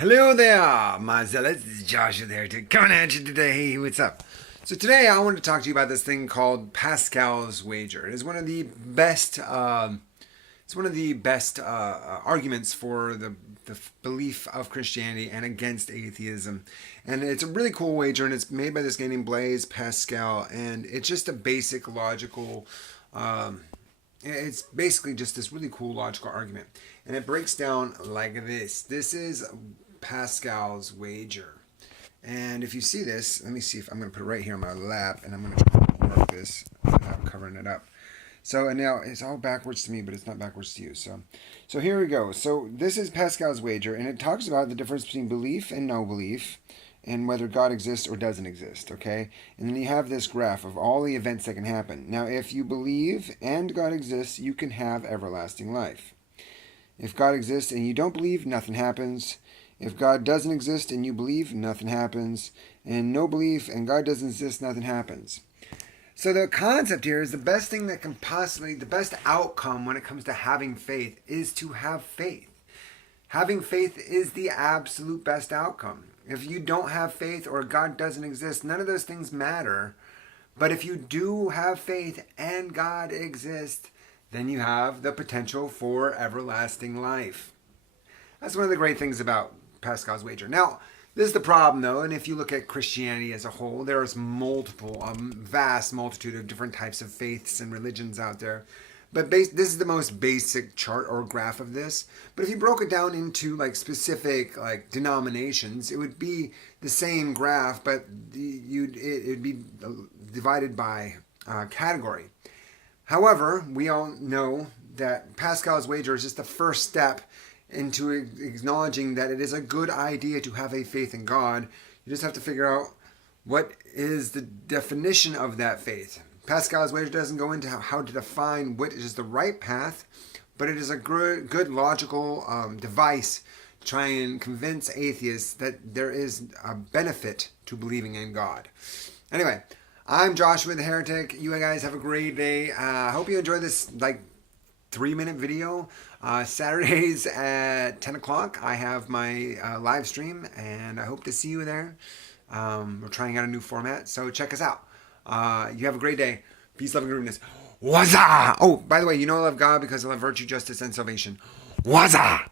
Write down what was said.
Hello there, my zealots. This is Joshua there, coming at you today. What's up? So today I want to talk to you about this thing called Pascal's Wager. It is one of the best. It's one of the best arguments for the belief of Christianity and against atheism. And it's a really cool wager, and it's made by this guy named Blaise Pascal. And it's just a basic logical. It's basically just this really cool logical argument, and it breaks down like this. This is Pascal's Wager. And if you see this, let me see if I'm going to put it right here on my lap, and I'm going to mark this without covering it up. So, and now it's all backwards to me, but it's not backwards to you. So here we go. So this is Pascal's Wager, and it talks about the difference between belief and no belief, and whether God exists or doesn't exist, okay? And then you have this graph of all the events that can happen. Now, if you believe and God exists, you can have everlasting life. If God exists and you don't believe, nothing happens. If God doesn't exist and you believe, nothing happens. And no belief and God doesn't exist, nothing happens. So the concept here is the best thing that can possibly, the best outcome when it comes to having faith is to have faith. Having faith is the absolute best outcome. If you don't have faith or God doesn't exist, none of those things matter. But if you do have faith and God exists, then you have the potential for everlasting life. That's one of the great things about Pascal's Wager. Now, this is the problem, though, and if you look at Christianity as a whole, there's multiple, vast multitude of different types of faiths and religions out there. But this is the most basic chart or graph of this. But if you broke it down into like specific like denominations, it would be the same graph, but it'd be divided by category. However, we all know that Pascal's Wager is just the first step into acknowledging that it is a good idea to have a faith in God. You just have to figure out what is the definition of that faith. Pascal's Wager doesn't go into how to define what is the right path, but it is a good logical device to try and convince atheists that there is a benefit to believing in God. Anyway, I'm Joshua the Heretic. You guys have a great day. I hope you enjoy this 3-minute video. Saturdays at 10 o'clock, I have my live stream, and I hope to see you there. We're trying out a new format, so check us out. You have a great day. Peace, love, and goodness. Waza! Oh, by the way, you know I love God because I love virtue, justice, and salvation. Waza!